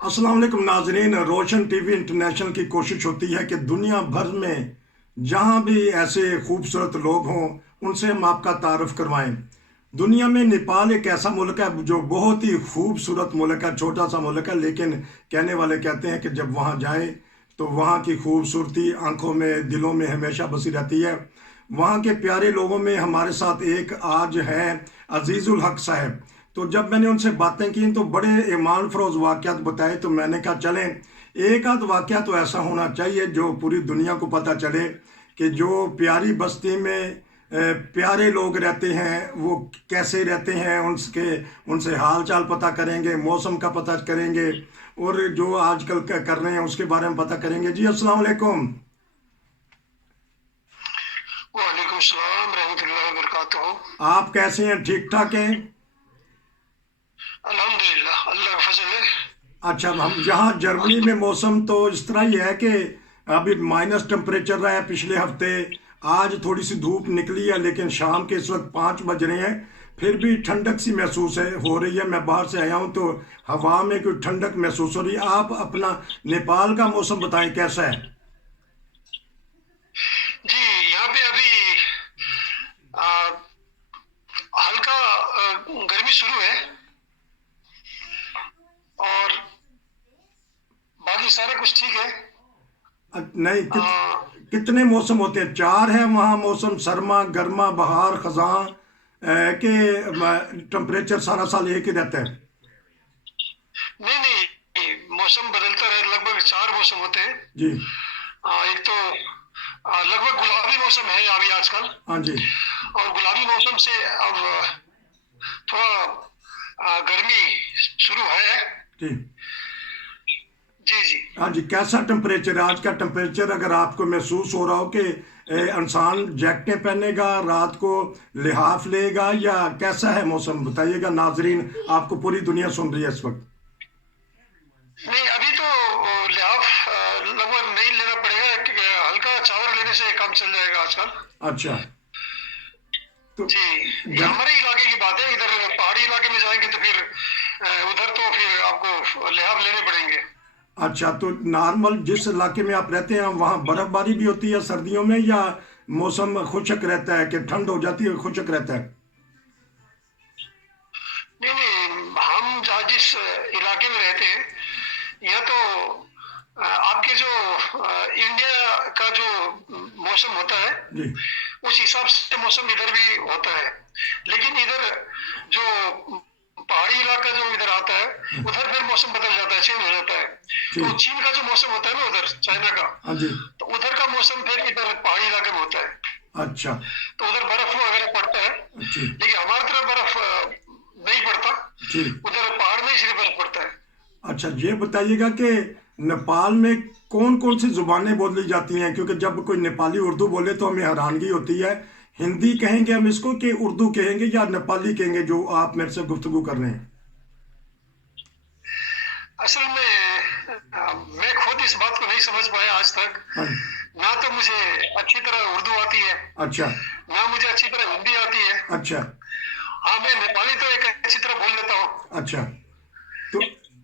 अस्सलाम वालेकुम नाजरीन। रोशन टीवी इंटरनेशनल की कोशिश होती है कि दुनिया भर में जहां भी ऐसे खूबसूरत लोग हों उनसे हम आपका तारुफ करवाएं। दुनिया में नेपाल एक ऐसा मुल्क है जो बहुत ही खूबसूरत मुल्क है, छोटा सा मुल्क है, लेकिन कहने वाले कहते हैं कि जब वहां जाएं तो वहां की खूबसूरती आंखों में दिलों में हमेशा बसी रहती है। वहाँ के प्यारे लोगों में हमारे साथ एक आज हैं अजीज़ुल हक साहब। तो जब मैंने उनसे बातें की तो बड़े ईमान फरोज वाक़यात बताए, तो मैंने कहा चलें एक आध वाक़या तो ऐसा होना चाहिए जो पूरी दुनिया को पता चले कि जो प्यारी बस्ती में प्यारे लोग रहते हैं वो कैसे रहते हैं। उनके उनसे हाल चाल पता करेंगे, मौसम का पता करेंगे और जो आजकल कर रहे हैं उसके बारे में पता करेंगे। जी अस्सलाम वालेकुम। वालेकुम सलाम रहमतुल्लाहि व बरकातहू। आप कैसे हैं? ठीक ठाक हैं? अल्हम्दुलिल्लाह, अल्लाह का फजल है। अच्छा, हम यहाँ जर्मनी में मौसम तो इस तरह ही है कि अभी माइनस टेम्परेचर रहा है पिछले हफ्ते। आज थोड़ी सी धूप निकली है लेकिन शाम के इस वक्त 5 बज रहे हैं, फिर भी ठंडक सी महसूस है हो रही है। मैं बाहर से आया हूँ तो हवा में कोई ठंडक महसूस हो रही है। आप अपना नेपाल का मौसम बताएं कैसा है? जी, यहाँ पे अभी आ, हल्का गर्मी शुरू है और बाकी सारा कुछ ठीक है। नहीं, आ, कितने मौसम होते हैं? चार है वहाँ मौसम, सरमा गर्मा बहार खजां के टेम्परेचर सारा साल एक ही रहता है? नहीं नहीं, मौसम बदलता रहे, लगभग 4 मौसम होते हैं। जी। एक तो लगभग गुलाबी मौसम है अभी आजकल, हाँ जी। और गुलाबी मौसम से अब थोड़ा गर्मी शुरू है। जी। जी जी। हाँ जी, कैसा टेम्परेचर है आज का? टेम्परेचर अगर आपको महसूस हो रहा हो कि इंसान जैकेटें पहनेगा, रात को लिहाफ लेगा, या कैसा है मौसम बताइएगा। नाजरीन आपको पूरी दुनिया सुन रही है इस वक्त। नहीं, अभी तो लिहाफ लगभग नहीं लेना पड़ेगा, क्योंकि हल्का चादर लेने से काम चल जाएगा आजकल। अच्छा। तो जी, ये गर हमारे इलाके की बात है। इधर पहाड़ी इलाके में जाएंगे तो फिर उधर तो फिर आपको लिहाफ लेने पड़ेंगे। अच्छा, तो नॉर्मल जिस इलाके में आप रहते हैं वहाँ बर्फबारी भी होती है सर्दियों में, या मौसम खुशक रहता है कि ठंड हो जाती है खुशक रहता है? नहीं नहीं, हम जहाँ जिस इलाके में रहते हैं, यहाँ तो आपके जो इंडिया का जो मौसम होता है जी। उस हिसाब से मौसम इधर भी होता है। लेकिन इधर जो पहाड़ी इलाका जो इधर आता है, उधर फिर मौसम बदल जाता है, चेंज हो जाता है। तो ठीक। चीन का जो मौसम होता है ना उधर, चाइना का, हाँ जी। तो उधर का मौसम फिर इधर पहाड़ी इलाके में होता है। अच्छा। तो उधर बर्फ वगैरह पड़ता है, ठीक। लेकिन हमारी तरफ बर्फ नहीं पड़ता। ठीक। उधर पहाड़ में ही सिर्फ बर्फ पड़ता है। अच्छा, ये बताइएगा कि नेपाल में कौन कौन सी जुबानें बोली जाती हैं, क्योंकि जब कोई नेपाली उर्दू बोले तो हमें हैरानगी होती है। हिंदी कहेंगे हम इसको कि उर्दू कहेंगे या नेपाली कहेंगे, जो आप मेरे से गुफ्तगू कर रहे हैं? असल में मैं खुद इस बात को नहीं समझ पाया आज तक। हाँ। ना तो मुझे अच्छी तरह उर्दू आती है, अच्छा। ना मुझे अच्छी तरह हिंदी आती है। अच्छा। हाँ, मैं नेपाली तो एक अच्छी तरह बोल लेता हूँ। अच्छा। तो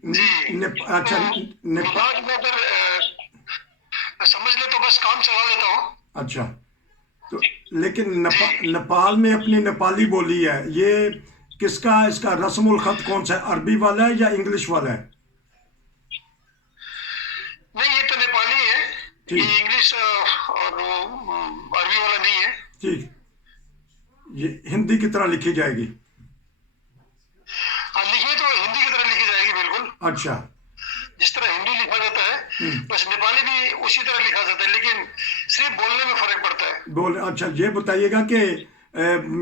जी। अच्छा। तो नेपा मिजाज में अगर समझ ले तो बस काम चला लेता हूँ। अच्छा। तो लेकिन जी। नेपाल में अपनी नेपाली बोली है, ये किसका, इसका रस्मुल खत कौन सा है? अरबी वाला है या इंग्लिश वाला है? नहीं, ये तो नेपाली है। ठीक। ये इंग्लिश और वो अरबी वाला नहीं है। ठीक। ये हिंदी की तरह लिखी जाएगी? हाँ, लिखिए तो हिंदी की तरह लिखी जाएगी बिल्कुल, अच्छा। जिस तरह हिंदी लिखा जाता है। हम्म। बस नेपाली भी उसी तरह लिखा जाता है, लेकिन सिर्फ बोलने में फर्क पड़ता है। बोल अच्छा, ये बताइएगा कि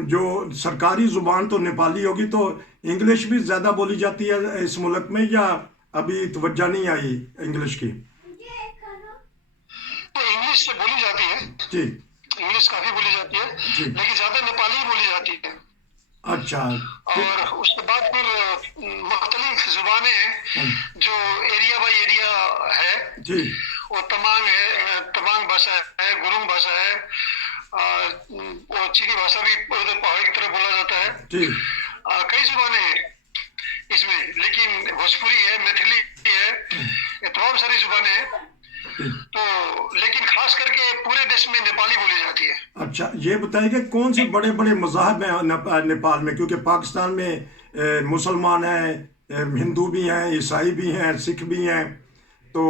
जो सरकारी जुबान तो नेपाली होगी, तो इंग्लिश भी ज़्यादा बोली जाती है इस मुल्क में, या अभी तवज्जो नहीं आई इंग्लिश की? तो इंग्लिश से बोली जाती है, ठीक। इंग्लिश काफी बोली जाती है, ठीक। लेकिन ज्यादा नेपाली ही बोली जाती है। अच्छा। फिर। और उसके बाद फिर मुख्तलिफ जुबानें हाँ, हैं जो एरिया बाई एरिया है। ठीक। वो तमांग है, तमांग भाषा है, गुरुंग भाषा है, वो चीनी भाषा भी उधर पहाड़ी की तरफ बोला जाता है। ठीक। कई जुबानें हैं इसमें, लेकिन भोजपुरी है, मैथिली है, है, ये तमाम सारी जुबानें हैं, तो लेकिन खास करके पूरे देश में नेपाली बोली जाती है। अच्छा, ये बताइए कि कौन से बड़े बड़े मज़ाहब हैं नेपाल में, क्योंकि पाकिस्तान में मुसलमान हैं, हिंदू भी हैं, ईसाई भी हैं, सिख भी हैं, तो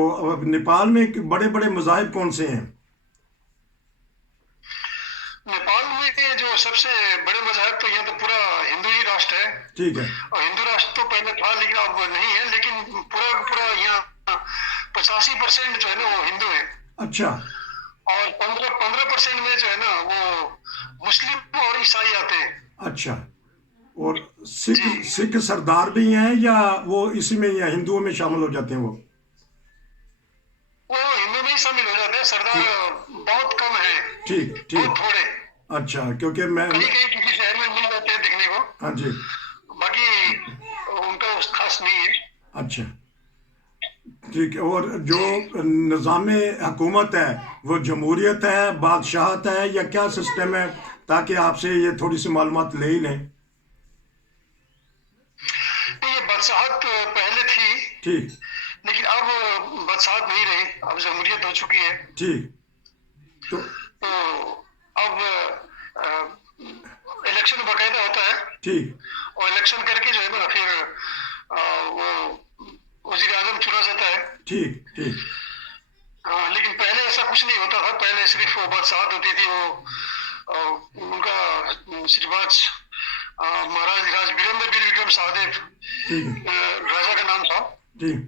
नेपाल में बड़े बड़े मज़ाहब कौन से हैं? नेपाल में जो सबसे बड़े मजहब तो यहाँ तो पूरा हिंदू ही राष्ट्र है, ठीक है। और हिंदू राष्ट्र तो पहले था लेकिन अब नहीं है, लेकिन पूरा पूरा यहाँ 85% जो है ना वो हिंदू है, अच्छा और 15% में जो है ना वो मुस्लिम और ईसाई आते हैं। अच्छा, और सिख सरदार भी हैं या वो इसी में या हिंदुओं में शामिल हो जाते हैं? वो हिंदू में ही शामिल हो जाते हैं, सरदार बहुत कम है, ठीक बहुत ठीक। थोड़े, अच्छा, क्योंकि मैं कहीं कहीं किसी शहर में मिल जाते हैं दिखने को, हाँ जी, बाकी उनका खास नहीं है। अच्छा ठीक है। और जो निज़ाम हुकूमत है वो जमहूरियत है, बादशाहत है, या क्या सिस्टम है, ताकि आपसे ये थोड़ी सी मालूमात ले ही लें। ये बादशाहत पहले थी, ठीक लेकिन अब बादशाहत नहीं रही, अब जमहूरियत हो चुकी है। ठीक। तो तो अब इलेक्शन बाकायदा होता है, ठीक और इलेक्शन करके जो है ना फिर वो वजीर आजम चुना जाता है। ठीक ठीक। लेकिन पहले ऐसा कुछ नहीं होता था, पहले सिर्फ वो बादशाहत होती थी, वो उनका श्रीवाज महाराज राज वीरेंद्र वीर विक्रम सहदेव ठीक राजा का नाम था, ठीक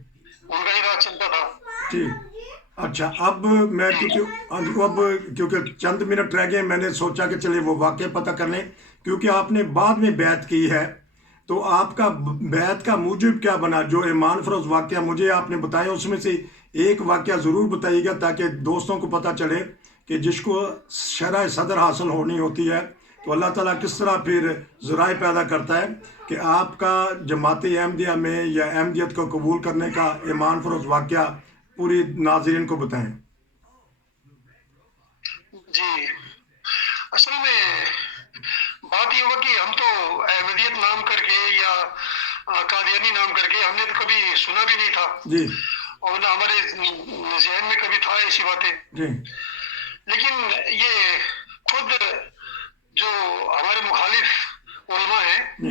उनका ही राज चलता था। ठीक। अच्छा, अब मैं क्योंकि चंद मिनट रह गए, मैंने सोचा कि चलिए वो वाक़या पता कर लें, क्योंकि आपने बाद में बैत की है, तो आपका बैत का मूजिब क्या बना? जो ईमान फरोज़ वाक़या मुझे आपने बताया, उसमें से एक वाक़या ज़रूर बताइएगा ताकि दोस्तों को पता चले कि जिसको शरह सदर हासिल होनी होती है तो अल्लाह ताला किस तरह फिर ज़राए पैदा करता है कि आपका जमात अहमदिया में या अहमदियत को कबूल करने का ईमान फरोज़ वाक़या पूरी नाज़रीन को बताएं। जी, असल में बात ये हुआ कि हम तो अहमदियत नाम करके या कादियानी नाम करके हमने तो कभी सुना भी नहीं था जी और ना हमारे जहन में कभी था ऐसी बातें। जी लेकिन ये खुद जो हमारे मुखालिफ उलमा हैं जी।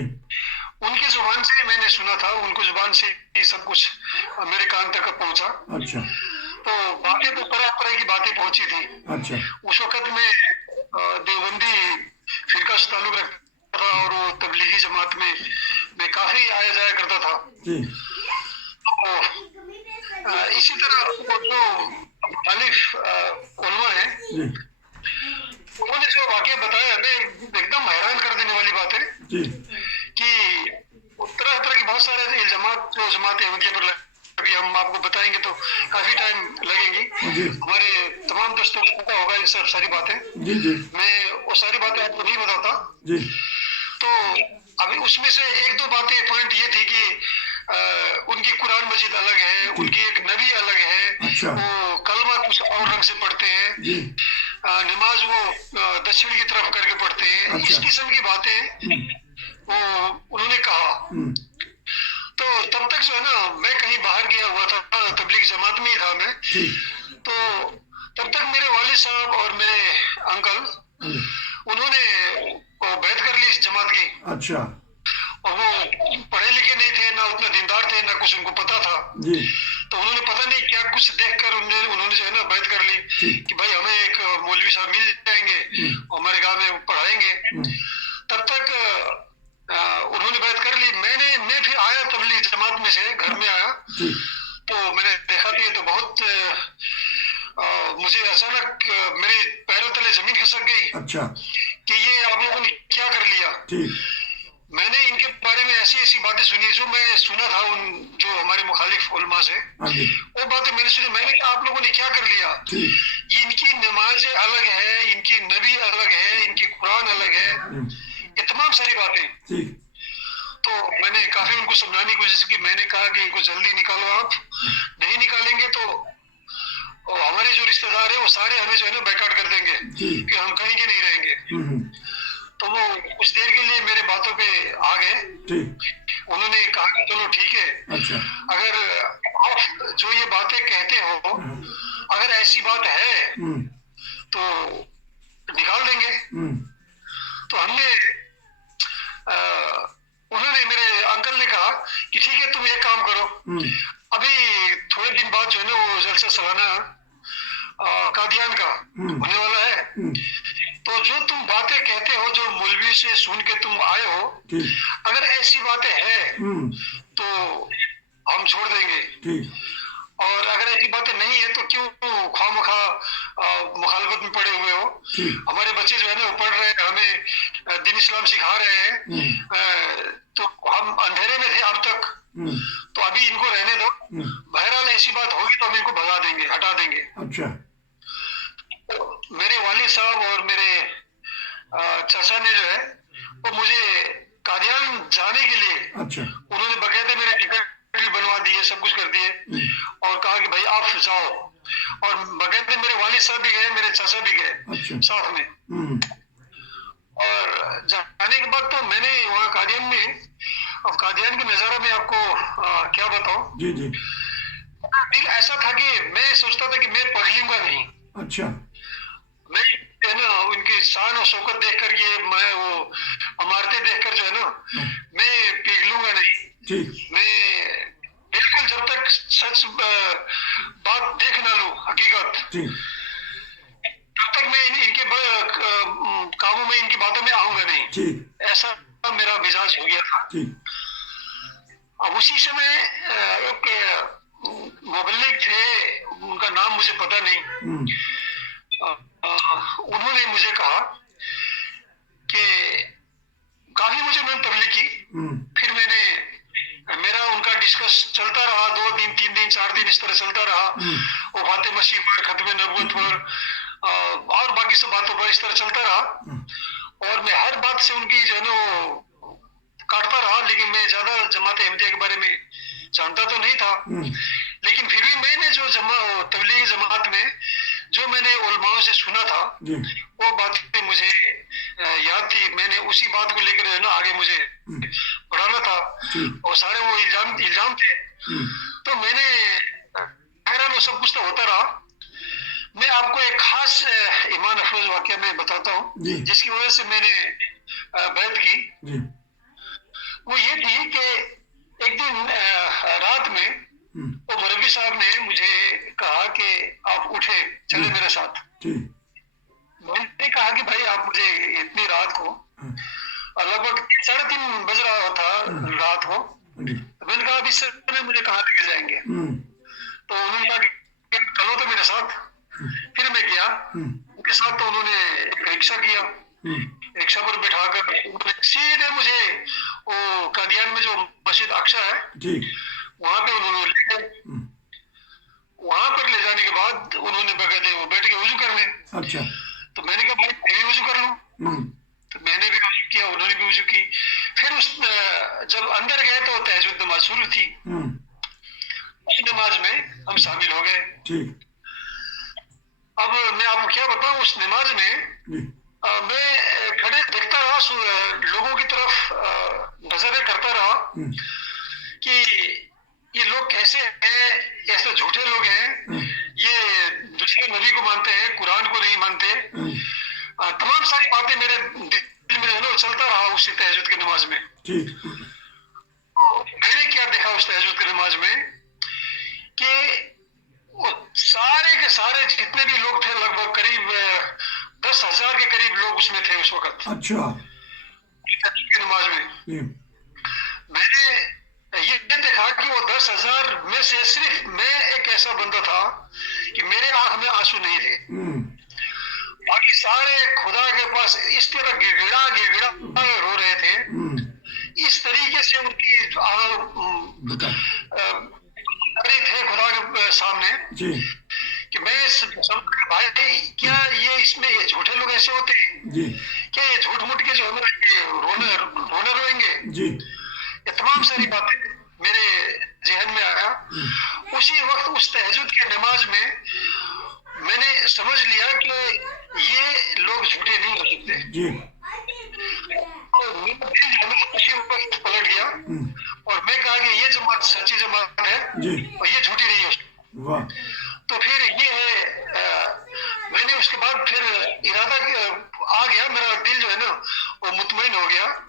उनकी जुबान से मैंने सुना था, उनको जुबान से ही सब कुछ मेरे कान तक पहुंचा। अच्छा तो बातें तो तरह तरह की बातें पहुंची थी। अच्छा उस वक्त में देवबंदी फिरका से ताल्लुक रखता था और वो तबलीगी जमात में मैं काफी आया जाया करता था। जी तो इसी तरह वो जो मुखालिफ उलमा है जी उन्होंने जो वाकया बताया हमें एकदम हैरान कर देने वाली बात है जी कि तरह तरह के बहुत सारे इल्जामात जो जमात अहमदिया पर अभी हम आपको बताएंगे तो काफी टाइम लगेंगी। जी हमारे तमाम दोस्तों को पता होगा ये सब सारी बातें, जी जी मैं वो सारी बातें आपको नहीं बताता। जी तो अभी उसमें से एक दो बातें पॉइंट ये थी कि उनकी कुरान मजीद अलग है, उनकी एक नबी अलग है, अच्छा वो कलमा कुछ और रंग से पढ़ते हैं, जी नमाज वो दक्षिण की तरफ करके पढ़ते हैं। अच्छा। इस किस्म की बातें वो उन्होंने कहा। तो तब तक जो है ना मैं कहीं बाहर गया हुआ था, तबलीग जमात में ही था मैं। ठीक तो तब तक मेरे वालिद साहब और मेरे अंकल उन्होंने वो बैत कर ली इस जमात की, अच्छा और वो पढ़े लिखे नहीं थे, ना उतना दीनदार थे, ना कुछ उनको पता था। जी तो उन्होंने पता नहीं क्या कुछ देखकर उन्होंने जो है ना बैत कर ली ठीक कि भाई हमें एक मौलवी साहब मिल जाएंगे और हमारे गांव में पढ़ाएंगे। तब तक उन्होंने बैत कर ली। मैं फिर आया तबलीग जमात में से, घर में आया जी तो मैंने देखा कि ये तो बहुत मुझे अचानक मेरे पैरों तले जमीन खिसक गई अच्छा कि ये आप लोगों ने क्या कर लिया। ठीक मैंने इनके बारे में ऐसी ऐसी बातें सुनी जो मैं सुना था उन जो हमारे मुखालिफ उलमा से, हाँ जी वो बातें मैंने सुनी। मैंने कहा आप लोगों ने क्या कर लिया, ठीक इनकी नमाज अलग है, इनकी नबी अलग है, इनकी कुरान अलग है, ये तमाम सारी बातें। ठीक तो मैंने काफी उनको समझाने की कोशिश की। मैंने कहा कि इनको जल्दी निकालो, आप नहीं निकालेंगे तो हमारे जो रिश्तेदार है वो सारे हमें जो है ना बैकआउट कर देंगे कि हम कहीं के नहीं रहेंगे। तो वो कुछ देर के लिए मेरे बातों पे आ गए। ठीक उन्होंने कहा कि चलो ठीक है, अच्छा अगर आप कहते हो, अगर ऐसी बात है तो निकाल देंगे। तो हमने उन्होंने, मेरे अंकल ने कहा कि ठीक है, तुम एक काम करो, अभी थोड़े दिन बाद जो है ना वो जलसा सालाना कादियान का होने वाला है, तो जो तुम बातें कहते हो, जो मौलवी से सुन के तुम आए हो, अगर ऐसी बातें हैं तो हम छोड़ देंगे, और अगर ऐसी बातें नहीं है तो क्यों खामखा मुखालफत में पड़े हुए हो। हमारे बच्चे जो है ना वो पढ़ रहे हैं, हमें दीन इस्लाम सिखा रहे हैं, तो हम अंधेरे में थे अब तक, तो अभी इनको रहने दो, बहरहाल ऐसी बात होगी तो हम इनको भगा देंगे, हटा देंगे। अच्छा। तो मेरे वालिद साहब और मेरे चाचा ने जो है वो मुझे कादियान जाने के लिए, अच्छा, उन्होंने बकायदे मेरे टिकट भी बनवा दिए, सब कुछ कर दिए, और कहा कि भाई आप जाओ, और बकायदे मेरे वालिद साहब भी गए, मेरे चाचा भी गए, अच्छा, साथ में। और जाने के बाद तो मैंने वहाँ कादियान में, अब कादियान के नज़ारा में आपको क्या बताऊं, जी जी, दिल ऐसा था कि मैं सोचता था कि मैं पढ़ लूंगा नहीं। अच्छा, मैं है ना उनकी शान और शौकत देखकर, ये मैं वो इमारतें देखकर जो है ना मैं पिघलूंगा नहीं। ठीक, मैं बिल्कुल जब तक सच बात देख ना लूं, हकीकत, ठीक, तब तक मैं इनके कामों में, इनकी बातों में आऊंगा नहीं। ठीक, ऐसा मेरा मिजाज हो गया था। ठीक, अब उसी समय एक मुबल्लिग थे, उनका नाम मुझे पता नहीं, उन्होंने मुझे कहा कि काफी मुझे उन्होंने तबलीग की। फिर मैंने, मेरा उनका डिस्कस चलता रहा, 2 दिन 3 दिन 4 दिन इस तरह चलता रहा, वो फातिह मसीह पर, खत्म नबूवत पर और बाकी सब बातों पर इस तरह चलता रहा, और मैं हर बात से उनकी जो है ना वो काटता रहा, लेकिन मैं ज्यादा जमात अहमदिया के बारे में जानता तो नहीं था, लेकिन फिर भी मैंने जो तबलीगी जमात में जो मैंने उलमाओं से सुना था वो बातें मुझे याद थी। मैंने उसी बात को लेकर है ना आगे मुझे बढ़ाना था, और सारे वो इल्जाम थे। तो मैंने बहरहाल वो सब कुछ तो होता रहा। मैं आपको एक खास ईमान अफरोज वाकया में बताता हूँ जिसकी वजह से मैंने बैत की। वो ये थी कि एक दिन रात में वो मुरब्बी साहब ने मुझे कहा कि आप उठे, चले मेरे साथ। मैंने कहा कि भाई आप मुझे इतनी रात को, लगभग 3:30 बज रहा था रात को, तो मैंने कहा अब इस समय मुझे कहाँ लेके जाएंगे। तो उन्होंने कहा कि चलो तो मेरे साथ। फिर मैं गया उनके साथ, तो उन्होंने एक रिक्शा किया, रिक्शा पर बैठाकर सीधे मुझे वो कादियान में जो मस्जिद अक्सा है वहां पे उन्होंने ले गए। वहां पर ले जाने के बाद उन्होंने बकायदे वो बैठ के वजू करने। अच्छा। तो मैंने कहा भाई मैं भी वजू कर लूं। तो मैंने भी वजू किया, उन्होंने भी वजू की। फिर उस जब अंदर गए तो तहज्जुद नमाज शुरू थी। उस नमाज में हम शामिल हो गए। अब मैं आपको क्या बताऊं, उस नमाज में मैं खड़े देखता रहा, लोगों की तरफ नजरें करता रहा कि ये लोग कैसे हैं, ऐसे झूठे लोग हैं, ये दूसरे नबी को मानते हैं, कुरान को नहीं मानते। तमाम सारी बातें मेरे दिल में ना चलता रहा उसी तहज्जुद की नमाज में। मैंने क्या देखा उस तहज्जुद की नमाज में कि वो सारे के सारे जितने भी लोग थे, लगभग करीब 10,000 के करीब लोग उसमें थे उस वक्त। अच्छा। नमाज में मैंने ये देखा कि वो 10,000 में से सिर्फ मैं एक ऐसा बंदा था कि मेरे आंख में आंसू नहीं थे। बाकी सारे खुदा के पास इस तरह गिड़गिड़ा रो रहे थे। इस तरीके से उनकी थे खुदा के सामने कि मैं भाई क्या ये इसमें ये झूठे लोग ऐसे होते हैं क्या, ये झूठ मूठ के जो है रोने रोएंगे। ये तमाम सारी बातें मेरे जहन में आया। उसी वक्त उस तहज्जुद की नमाज में मैंने समझ लिया कि ये लोग झूठे नहीं हो सकते। उसी वक्त पलट गया और मैं कहा कि ये जमात सच्ची जमात है और ये झूठी नहीं हो सकती।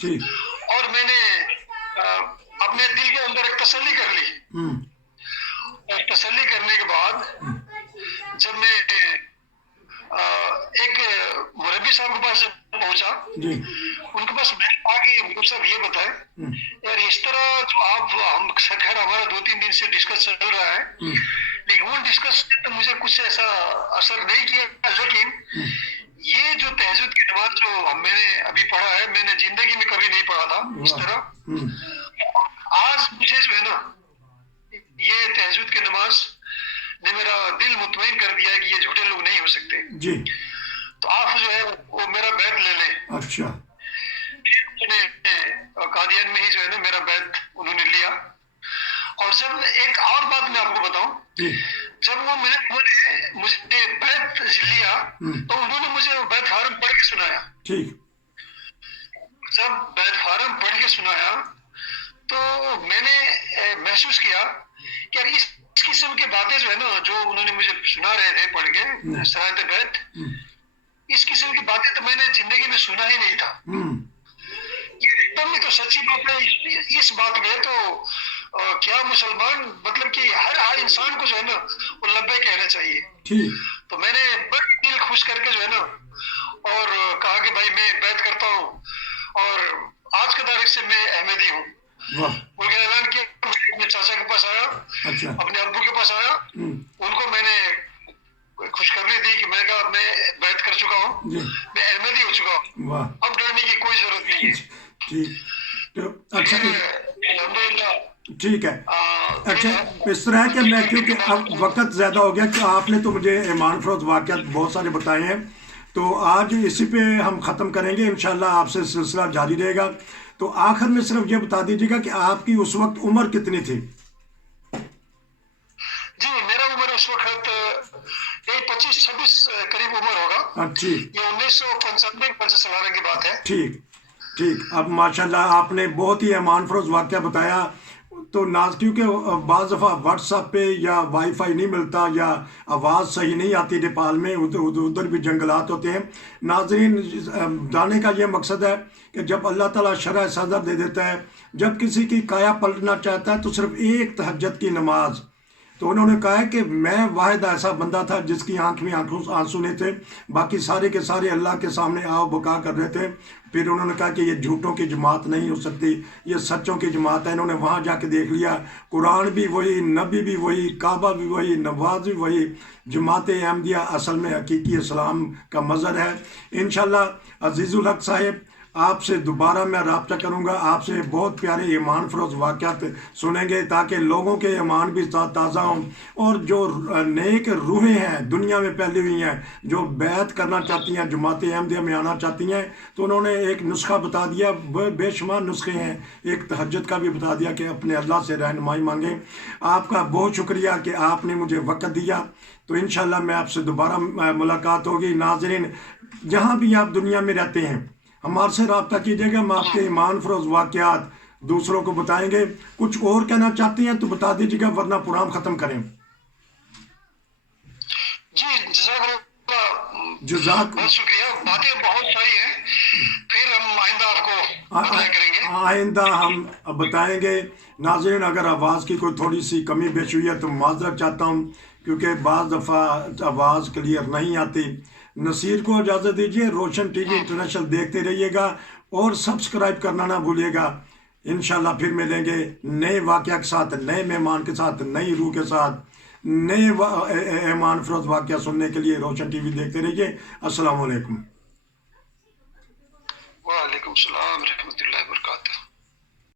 ठीक। और मैंने अपने दिल के अंदर एक तसल्ली कर ली। और तसल्ली करने के बाद जब मैं एक मुरब्बी साहब के पास जब पहुंचा, उनके पास मैं आके मुरब्बी साहब ये बताए, यार इस तरह जो आप हम खैर हमारा 2-3 दिन से डिस्कस चल रहा है, लेकिन वो डिस्कस तो मुझे कुछ ऐसा असर नहीं किया, लेकिन ये जो तहज्जुद की नमाज जो मैंने अभी पढ़ा है, मैंने जिंदगी में कभी नहीं पढ़ा था इस तरह। आज मुझे जो है ना, ये तहज्जुद की नमाज ने मेरा दिल मुतमईन कर दिया कि ये झूठे लोग नहीं हो सकते जी। तो आप जो है वो मेरा बैत ले लें। अच्छा। कादियान में ही जो है ना मेरा बैत उन्होंने लिया। और जब एक और बात मैं आपको बताऊं, जब उन्होंने मुझे बैत लिया तो उन्होंने मुझे बैत फार्म पढ़ के सुनाया। ठीक। जब बैत फार्म पढ़ के सुनाया तो मैंने महसूस किया कि यार इस किस्म की बातें जो है ना, जो उन्होंने मुझे सुना रहे थे पढ़ के सराहत बैत, इस किस्म की बातें तो मैंने जिंदगी में सुना ही नहीं था। ये एकदम ही तो सच्ची बात है। इस बात में तो क्या मुसलमान मतलब कि हर इंसान को जो है ना वो लब्बे कहना चाहिए। तो मैंने बड़े दिल खुश करके जो है ना और कहा कि भाई मैं बैत करता हूँ और आज की तारीख से मैं अहमदी हूँ। मुझे ऐलान किया, अपने चाचा के पास आया। अच्छा। अपने अब्बू के पास आया, उनको मैंने खुशखबरी दी कि मैं कहा मैं बैत कर चुका हूँ, मैं अहमदी हो चुका हूँ, अब डरने की कोई जरूरत नहीं है। ठीक। तो अच्छा, ठीक है। अच्छा, इस तरह के मैं, क्योंकि अब वक्त ज़्यादा हो गया कि आपने तो मुझे ईमान फरोज़ वाक़यात बहुत सारे बताए हैं, तो आज इसी पे हम ख़त्म करेंगे। इंशाल्लाह आपसे सिलसिला जारी रहेगा। तो आखिर में सिर्फ ये बता दीजिएगा कि आपकी उस वक्त उम्र कितनी थी? जी, मेरा उम्र उस वक्त 25-26 करीब उम्र होगा। ठीक। ये 1995 की बात है। ठीक ठीक। अब माशाल्लाह आपने बहुत ही ईमान फरोज़ वाक़या बताया। तो नाज, क्योंकि बाज़ दफ़ा व्हाट्सएप पे या वाईफाई नहीं मिलता या आवाज़ सही नहीं आती नेपाल में, उधर भी जंगलात होते हैं। नाज़रीन, जाने का ये मकसद है कि जब अल्लाह ताला शरअ सदर दे देता है, जब किसी की काया पलटना चाहता है, तो सिर्फ एक तहज्जुद की नमाज। तो उन्होंने कहा है कि मैं वाहिद ऐसा बंदा था जिसकी आंख में आंसू नहीं थे, बाकी सारे के सारे अल्लाह के सामने आओ बका कर रहे थे। फिर उन्होंने कहा कि ये झूठों की जमात नहीं हो सकती, ये सच्चों की जमात है। इन्होंने वहाँ जाके देख लिया, कुरान भी वही, नबी भी वही, काबा भी वही, नवाज भी वही। जमात अहमदिया असल में हकीकी इस्लाम का मज़हर है। इंशाल्लाह अजीज़ुल हक साहिब, आपसे दोबारा मैं राब्ता करूँगा, आपसे बहुत प्यारे ईमान फरोज़ वाक़यात सुनेंगे ताकि लोगों के ईमान भी ताज़ा हों। और जो नेक रूहें हैं दुनिया में फैली हुई हैं, जो बैत करना चाहती हैं, जमात अहमदिया में आना चाहती हैं, तो उन्होंने एक नुस्खा बता दिया, बेशुमार नुस्खे हैं। एक तहज्जुद का भी बता दिया कि अपने अल्लाह से रहनुमाई मांगें। आपका बहुत शुक्रिया कि आपने मुझे वक़्त दिया। तो इंशाल्लाह मैं आपसे दोबारा मुलाकात होगी। नाज़रीन, जहाँ भी आप दुनिया में रहते हैं, हमारे से रब्ता कीजिएगा। हम आपके ईमान फरोज़ वाक़यात दूसरों को बताएंगे। कुछ और कहना चाहती हैं तो बता दीजिएगा, वरना प्रोग्राम ख़त्म करें। जी, जज़ाक बहुत शुक्रिया। बातें बहुत सारी हैं, फिर हम आइंदा आपको करेंगे। आइंदा हम बताएंगे। नाज़रीन, अगर आवाज़ की कोई थोड़ी सी कमी बेशी हुई है तो माज़रत चाहता हूँ, क्योंकि बाज़ दफ़ा आवाज़ क्लियर नहीं आती। नसीर को इजाज़त दीजिए। रोशन टीवी इंटरनेशनल देखते रहिएगा और सब्सक्राइब करना ना भूलिएगा। इंशाल्लाह फिर मिलेंगे नए वाक़या के साथ, नए मेहमान के साथ, नई रूह के साथ, नए ईमान फरोज़ वाक़या सुनने के लिए रोशन टीवी देखते रहिए। अस्सलाम वालेकुम। वालेकुम सलाम रहमतुल्लाह।